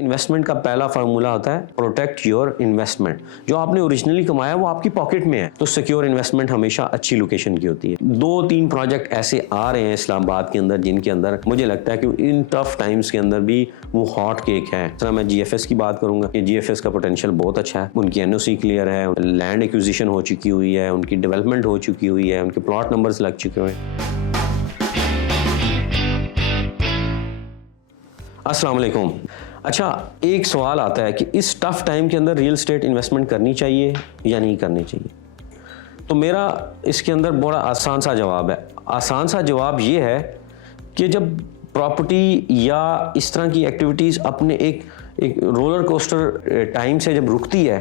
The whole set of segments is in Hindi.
इन्वेस्टमेंट का पहला फार्मूला होता है प्रोटेक्ट योर इन्वेस्टमेंट। जो आपने ओरिजिनली कमाया वो आपकी पॉकेट में है, तो सिक्योर इन्वेस्टमेंट हमेशा अच्छी लोकेशन की होती है। 2-3 प्रोजेक्ट ऐसे आ रहे हैं इस्लामाबाद के अंदर जिनके अंदर मुझे लगता है कि इन टफ टाइम्स के अंदर भी वो हॉट केक है। जरा मैं जीएफएस की बात करूंगा कि जीएफएस का पोटेंशियल बहुत अच्छा है। उनकी एनओसी क्लियर है, लैंड एक्विजिशन हो चुकी हुई है, उनकी डेवलपमेंट हो चुकी हुई है, उनके प्लॉट नंबर्स लग चुके हुए हैं। अस्सलाम वालेकुम। अच्छा, एक सवाल आता है कि इस टफ टाइम के अंदर रियल एस्टेट इन्वेस्टमेंट करनी चाहिए या नहीं करनी चाहिए। तो मेरा इसके अंदर बड़ा आसान सा जवाब है। आसान सा जवाब ये है कि जब प्रॉपर्टी या इस तरह की एक्टिविटीज़ अपने एक रोलर कोस्टर टाइम से जब रुकती है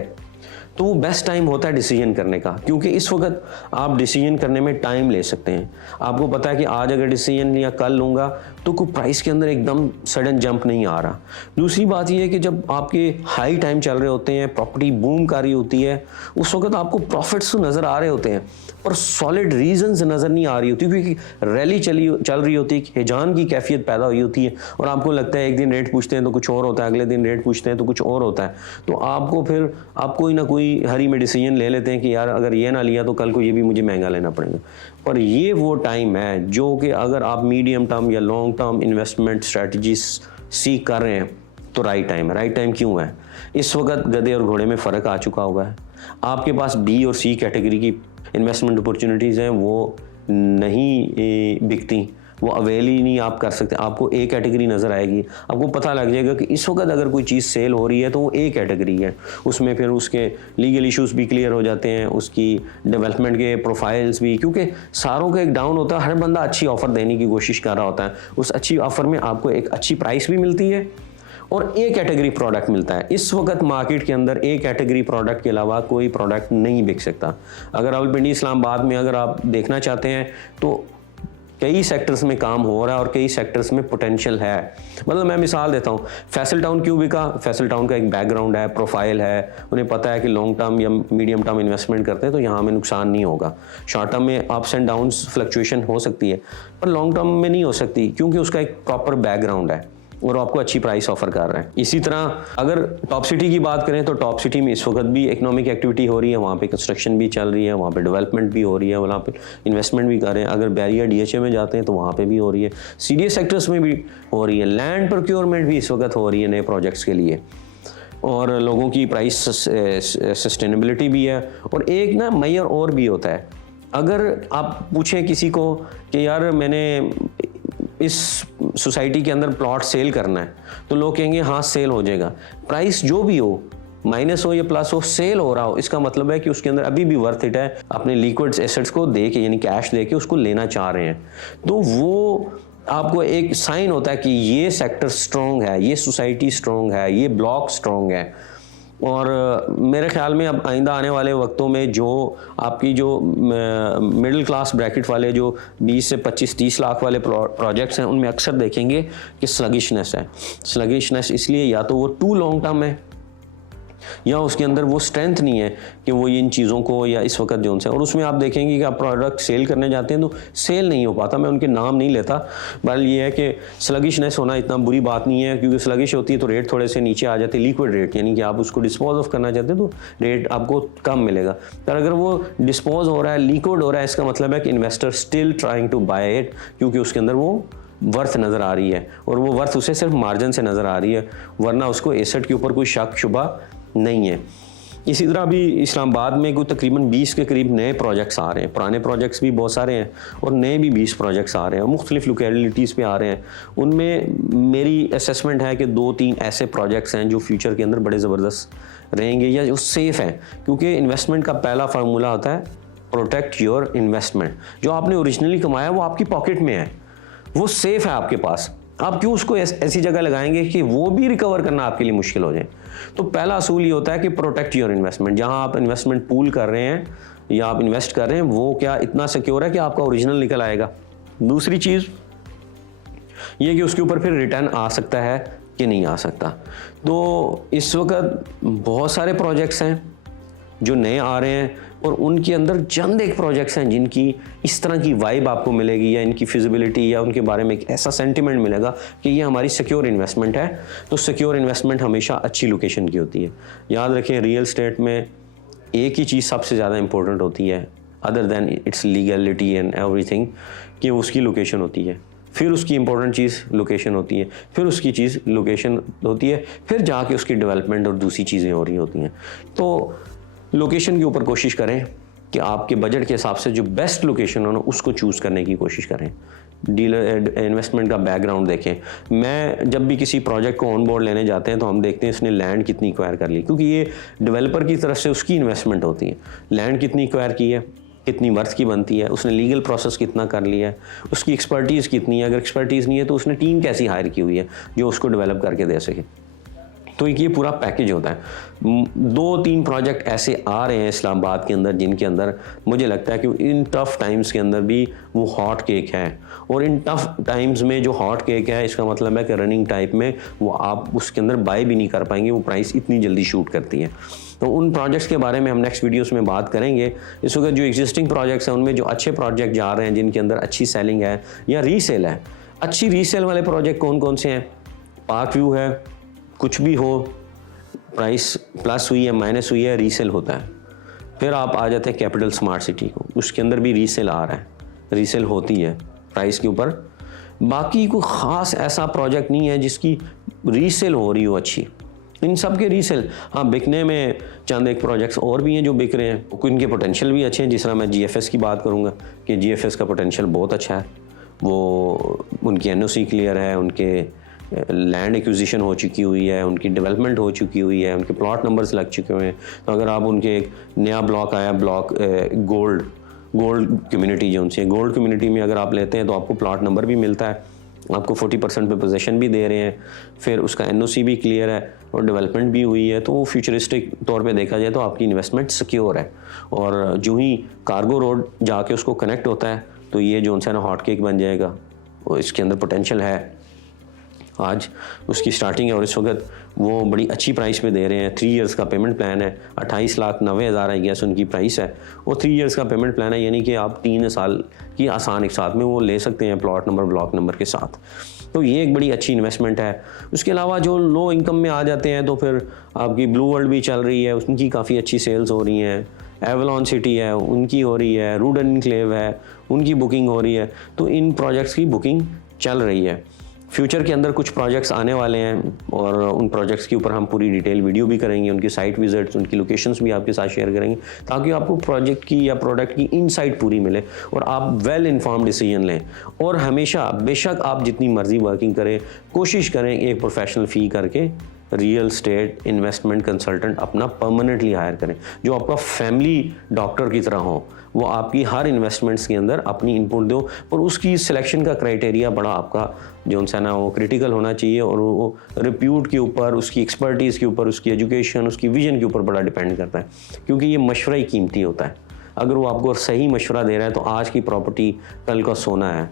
तो वो बेस्ट टाइम होता है डिसीजन करने का, क्योंकि इस वक्त आप डिसीजन करने में टाइम ले सकते हैं। आपको पता है कि आज अगर डिसीजन या कल लूँगा तो कोई प्राइस के अंदर एकदम सडन जंप नहीं आ रहा। दूसरी बात यह है कि जब आपके हाई टाइम चल रहे होते हैं, प्रॉपर्टी बूम कर रही होती है, उस वक्त आपको प्रॉफिट्स तो नज़र आ रहे होते हैं पर सॉलिड रीजंस नज़र नहीं आ रही होती, क्योंकि रैली चल रही होती है, हिजान की कैफियत पैदा हुई होती है और आपको लगता है एक दिन रेट पूछते हैं तो कुछ और होता है, अगले दिन रेट पूछते हैं तो कुछ और होता है। तो आपको फिर आप कोई ना कोई हरी में डिसीजन ले लेते हैं कि यार अगर ये ना लिया तो कल को ये भी मुझे महंगा लेना पड़ेगा। पर ये वो टाइम है जो कि अगर आप मीडियम टर्म या लॉन्ग टर्म इन्वेस्टमेंट स्ट्रैटेजीज सीख कर रहे हैं तो राइट टाइम है। राइट टाइम क्यों है? इस वक्त गधे और घोड़े में फ़र्क आ चुका हुआ है। आपके पास बी और सी कैटेगरी की इन्वेस्टमेंट अपॉर्चुनिटीज़ हैं, वो नहीं बिकती, वो अवेल ही नहीं आप कर सकते। आपको ए कैटेगरी नज़र आएगी, आपको पता लग जाएगा कि इस वक्त अगर कोई चीज़ सेल हो रही है तो वो ए कैटेगरी है। उसमें फिर उसके लीगल इश्यूज़ भी क्लियर हो जाते हैं, उसकी डेवलपमेंट के प्रोफाइल्स भी, क्योंकि सारों का एक डाउन होता है। हर बंदा अच्छी ऑफ़र देने की कोशिश कर रहा होता है, उस अच्छी ऑफ़र में आपको एक अच्छी प्राइस भी मिलती है और ए कैटेगरी प्रोडक्ट मिलता है। इस वक्त मार्केट के अंदर ए कैटेगरी प्रोडक्ट के अलावा कोई प्रोडक्ट नहीं बिक सकता। अगर रावलपिंडी इस्लामाबाद में अगर आप देखना चाहते हैं तो कई सेक्टर्स में काम हो रहा है और कई सेक्टर्स में पोटेंशियल है। मतलब मैं मिसाल देता हूँ, फैसल टाउन क्यों बिका? फैसल टाउन का एक बैकग्राउंड है, प्रोफाइल है, उन्हें पता है कि लॉन्ग टर्म या मीडियम टर्म इन्वेस्टमेंट करते हैं तो यहाँ में नुकसान नहीं होगा। शॉर्ट टर्म में अप्स एंड डाउन्स फ्लक्चुएशन हो सकती है पर लॉन्ग टर्म में नहीं हो सकती, क्योंकि उसका एक प्रॉपर बैकग्राउंड है और आपको अच्छी प्राइस ऑफर कर रहा है। इसी तरह अगर टॉप सिटी की बात करें तो टॉप सिटी में इस वक्त भी इकोनॉमिक एक्टिविटी हो रही है, वहाँ पे कंस्ट्रक्शन भी चल रही है, वहाँ पे डेवलपमेंट भी हो रही है, वहाँ पे इन्वेस्टमेंट भी कर रहे हैं। अगर बैरियर डीएचए में जाते हैं तो वहाँ पे भी हो रही है, सीडीएस सेक्टर्स में भी हो रही है, लैंड प्रोक्योरमेंट भी इस वक्त हो रही है नए प्रोजेक्ट्स के लिए, और लोगों की प्राइस सस्टेनेबिलिटी भी है। और एक ना मेजर और भी होता है, अगर आप पूछें किसी को कि यार मैंने इस सोसाइटी के अंदर प्लॉट सेल करना है तो लोग कहेंगे हाँ सेल हो जाएगा। प्राइस जो भी हो, माइनस हो या प्लस हो, सेल हो रहा हो, इसका मतलब है कि उसके अंदर अभी भी वर्थ इट है। अपने लिक्विड एसेट्स को दे के यानी कैश दे के उसको लेना चाह रहे हैं, तो वो आपको एक साइन होता है कि ये सेक्टर स्ट्रॉन्ग है, ये सोसाइटी स्ट्रॉन्ग है, ये ब्लॉक स्ट्रॉन्ग है। और मेरे ख्याल में अब आइंदा आने वाले वक्तों में जो आपकी जो मिडिल क्लास ब्रैकेट वाले जो 20 से 25-30 लाख वाले प्रोजेक्ट्स हैं उनमें अक्सर देखेंगे कि स्लगिशनेस है। स्लगिशनेस इसलिए या तो वो टू लॉन्ग टर्म है या उसके अंदर वो स्ट्रेंथ नहीं है कि वो इन चीज़ों को या इस वक्त जो उनसे, और उसमें आप देखेंगे कि आप प्रोडक्ट सेल करने जाते हैं तो सेल नहीं हो पाता। मैं उनके नाम नहीं लेता, बल ये है कि स्लगिशनेस होना इतना बुरी बात नहीं है, क्योंकि स्लगिश होती है तो रेट थोड़े से नीचे आ जाते हैं, लिक्विड रेट, यानी कि आप उसको डिस्पोज ऑफ करना चाहते हैं तो रेट आपको कम मिलेगा। पर अगर वो डिस्पोज हो रहा है, लिक्विड हो रहा है, इसका मतलब है कि investor still trying to buy it, क्योंकि उसके अंदर वो वर्थ नज़र आ रही है और वो वर्थ उसे सिर्फ मार्जिन से नज़र आ रही है, वरना उसको एसेट के ऊपर कोई शक शुबा नहीं है। इसी तरह भी इस्लामाबाद में कोई तकरीबन 20 के करीब नए प्रोजेक्ट्स आ रहे हैं, पुराने प्रोजेक्ट्स भी बहुत सारे हैं और नए भी 20 प्रोजेक्ट्स आ रहे हैं, मुख्तलिफ लोकेलिटीज़ पे आ रहे हैं। उनमें मेरी असेसमेंट है कि 2-3 ऐसे प्रोजेक्ट्स हैं जो फ्यूचर के अंदर बड़े ज़बरदस्त रहेंगे या जो सेफ़ हैं, क्योंकि इन्वेस्टमेंट का पहला फार्मूला होता है प्रोटेक्ट योर इन्वेस्टमेंट। जो आपने ओरिजिनली कमाया वो आपकी पॉकेट में है, वो सेफ़ है आपके पास। आप क्यों उसको ऐसी जगह लगाएंगे कि वो भी रिकवर करना आपके लिए मुश्किल हो जाए। तो पहला असूल ये होता है कि प्रोटेक्ट योर इन्वेस्टमेंट। जहां आप इन्वेस्टमेंट पूल कर रहे हैं या आप इन्वेस्ट कर रहे हैं वो क्या इतना सिक्योर है कि आपका ओरिजिनल निकल आएगा। दूसरी चीज़ ये कि उसके ऊपर फिर रिटर्न आ सकता है कि नहीं आ सकता। तो इस वक्त बहुत सारे प्रोजेक्ट्स हैं जो नए आ रहे हैं और उनके अंदर चंद एक प्रोजेक्ट्स हैं जिनकी इस तरह की वाइब आपको मिलेगी या इनकी फिजिबिलिटी या उनके बारे में एक ऐसा सेंटिमेंट मिलेगा कि ये हमारी सिक्योर इन्वेस्टमेंट है। तो सिक्योर इन्वेस्टमेंट हमेशा अच्छी लोकेशन की होती है। याद रखें, रियल एस्टेट में एक ही चीज़ सबसे ज़्यादा इंपॉर्टेंट होती है other than it's legality and everything, कि उसकी लोकेशन होती है। फिर उसकी इंपॉर्टेंट चीज़ लोकेशन होती है, फिर उसकी चीज़ लोकेशन होती है, फिर जाके उसकी डेवलपमेंट और दूसरी चीज़ें हो रही होती हैं। तो लोकेशन के ऊपर कोशिश करें कि आपके बजट के हिसाब से जो बेस्ट लोकेशन हो ना उसको चूज़ करने की कोशिश करें। डीलर इन्वेस्टमेंट का बैकग्राउंड देखें। मैं जब भी किसी प्रोजेक्ट को ऑन बोर्ड लेने जाते हैं तो हम देखते हैं इसने लैंड कितनी एक्वायर कर ली, क्योंकि ये डेवलपर की तरफ से उसकी इन्वेस्टमेंट होती है। लैंड कितनी एक्वायर की है, कितनी वर्थ की बनती है, उसने लीगल प्रोसेस कितना कर लिया है, उसकी एक्सपर्टीज़ कितनी है, अगर एक्सपर्टीज़ नहीं है तो उसने टीम कैसी हायर की हुई है जो उसको डेवलप करके दे सके। तो ये पूरा पैकेज होता है। 2-3 प्रोजेक्ट ऐसे आ रहे हैं इस्लामाबाद के अंदर जिनके अंदर मुझे लगता है कि इन टफ टाइम्स के अंदर भी वो हॉट केक है। और इन टफ टाइम्स में जो हॉट केक है, इसका मतलब है कि रनिंग टाइप में वो आप उसके अंदर बाय भी नहीं कर पाएंगे, वो प्राइस इतनी जल्दी शूट करती है। तो उन प्रोजेक्ट्स के बारे में हम नेक्स्ट वीडियोस में बात करेंगे। इस वक्त जो एग्जिस्टिंग प्रोजेक्ट्स हैं उनमें जो अच्छे प्रोजेक्ट जा रहे हैं जिनके अंदर अच्छी सेलिंग है या रीसेल है, अच्छी रीसेल वाले प्रोजेक्ट कौन कौन से हैं। पार्क व्यू है, कुछ भी हो, प्राइस प्लस हुई है माइनस हुई है, रीसेल होता है। फिर आप आ जाते हैं कैपिटल स्मार्ट सिटी को, उसके अंदर भी रीसेल आ रहा है, रीसेल होती है प्राइस के ऊपर। बाकी कोई ख़ास ऐसा प्रोजेक्ट नहीं है जिसकी रीसेल हो रही हो अच्छी। इन सब के रीसेल, हाँ, बिकने में चंद एक प्रोजेक्ट्स और भी हैं जो बिक रहे हैं, इनके पोटेंशियल भी अच्छे हैं। जिस तरह मैं जीएफएस की बात करूँगा कि जीएफएस का पोटेंशियल बहुत अच्छा है, वो उनकी एनओसी क्लियर है, उनके लैंड एक्विजिशन हो चुकी हुई है, उनकी डेवलपमेंट हो चुकी हुई है, उनके प्लॉट नंबर्स लग चुके हुए हैं। तो अगर आप उनके एक नया ब्लॉक आया, ब्लॉक गोल्ड कम्युनिटी जो उनसे, गोल्ड कम्युनिटी में अगर आप लेते हैं तो आपको प्लॉट नंबर भी मिलता है, आपको 40% पे पोजीशन भी दे रहे हैं, फिर उसका एनओसी भी क्लियर है और डेवलपमेंट भी हुई है। तो वो फ्यूचरिस्टिक तौर पे देखा जाए तो आपकी इन्वेस्टमेंट सिक्योर है। और जो ही कार्गो रोड जाके उसको कनेक्ट होता है तो ये जो उनसे ना हॉट केक बन जाएगा। और इसके अंदर पोटेंशियल है, आज उसकी स्टार्टिंग है और इस वक्त वो बड़ी अच्छी प्राइस पे दे रहे हैं। 3 इयर्स का पेमेंट प्लान है, 28,90,000 आई गेस उनकी प्राइस है। और 3 इयर्स का पेमेंट प्लान है, यानी कि आप 3 साल की आसान एक साथ में वो ले सकते हैं प्लॉट नंबर ब्लॉक नंबर के साथ। तो ये एक बड़ी अच्छी इन्वेस्टमेंट है। उसके अलावा जो लो इनकम में आ जाते हैं तो फिर आपकी ब्लू वर्ल्ड भी चल रही है, उनकी काफ़ी अच्छी सेल्स हो रही हैं। एवलॉन सिटी है, उनकी हो रही है। रूडन इनक्लेव है, उनकी बुकिंग हो रही है। तो इन प्रोजेक्ट्स की बुकिंग चल रही है। फ्यूचर के अंदर कुछ प्रोजेक्ट्स आने वाले हैं और उन प्रोजेक्ट्स के ऊपर हम पूरी डिटेल वीडियो भी करेंगे, उनकी साइट विजिट्स, उनकी लोकेशंस भी आपके साथ शेयर करेंगे, ताकि आपको प्रोजेक्ट की या प्रोडक्ट की इनसाइट पूरी मिले और आप वेल इन्फॉर्म्ड डिसीजन लें। और हमेशा बेशक आप जितनी मर्जी वर्किंग करें, कोशिश करें एक प्रोफेशनल फ़ी करके रियल एस्टेट इन्वेस्टमेंट कंसल्टेंट अपना परमानेंटली हायर करें, जो आपका फैमिली डॉक्टर की तरह हो। वो आपकी हर इन्वेस्टमेंट्स के अंदर अपनी इनपुट दो और उसकी सिलेक्शन का क्राइटेरिया बड़ा आपका जो उनसे ना वो क्रिटिकल होना चाहिए और वो रिप्यूट के ऊपर, उसकी एक्सपर्टीज़ के ऊपर, उसकी एजुकेशन, उसकी विजन के ऊपर बड़ा डिपेंड करता है, क्योंकि ये मशवरा ही कीमती होता है। अगर वो आपको सही मशवरा दे रहा है तो आज की प्रॉपर्टी कल का सोना है,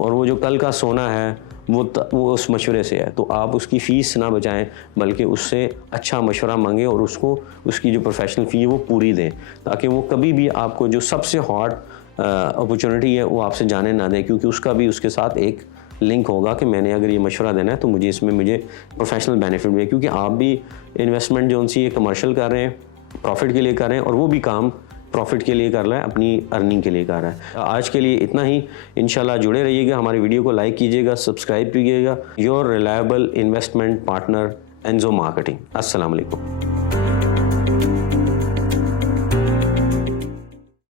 और वो जो कल का सोना है वो उस मशवरे से है। तो आप उसकी फ़ीस ना बचाएं, बल्कि उससे अच्छा मशवरा मांगें और उसको उसकी जो प्रोफेशनल फ़ी है वो पूरी दें, ताकि वो कभी भी आपको जो सबसे हॉट अपॉर्चुनिटी है वो आपसे जाने ना दें, क्योंकि उसका भी उसके साथ एक लिंक होगा कि मैंने अगर ये मशवरा देना है तो मुझे इसमें प्रोफेशनल बेनिफिट भी है, क्योंकि आप भी इन्वेस्टमेंट जो उनसे ये कमर्शियल कर रहे हैं, प्रॉफिट के लिए कर रहे हैं, और वो भी काम प्रॉफिट के लिए कर रहा है, अपनी अर्निंग के लिए कर रहा है। आज के लिए इतना ही। इंशाल्लाह जुड़े रहिएगा, हमारी वीडियो को लाइक कीजिएगा, सब्सक्राइब कीजिएगा। Your reliable investment partner Enzo marketing. अस्सलाम वालेकुम।